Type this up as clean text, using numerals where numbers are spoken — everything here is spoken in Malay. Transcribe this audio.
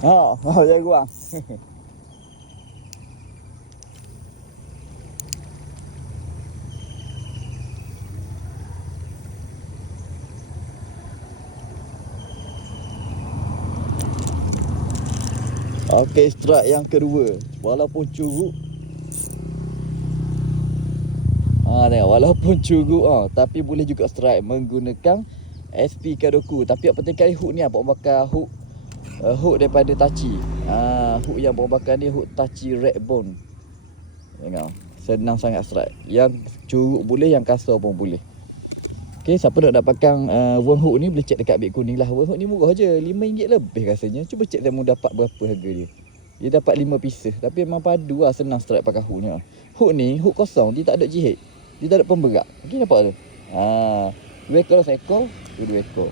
Jaguar. Okey, strike yang kedua. Walaupun curug. Tengok, walaupun curug tapi boleh juga strike menggunakan SP Kadoku. Tapi yang penting kali hook ni abang bakar hook hook daripada Tachi. Hook yang abang bakar ni hook Tachi Red Bone. Tengok, senang sangat strike. Yang curug boleh, yang kasar pun boleh. Okey, siapa nak dapatkan worm hook ni boleh check dekat Beg Kuning lah. Worm hook ni murah je, RM5 lebih rasanya. Cuba check dia mau dapat berapa harga dia. Dia dapat 5 pieces. Tapi memang padu lah, senang strike pakai hook ni. Hook ni hook kosong, dia tak ada jihad. Dia tak ada pemberat. Okey, nampak tu? 2 ekor, 1 ekor, 2 ekor.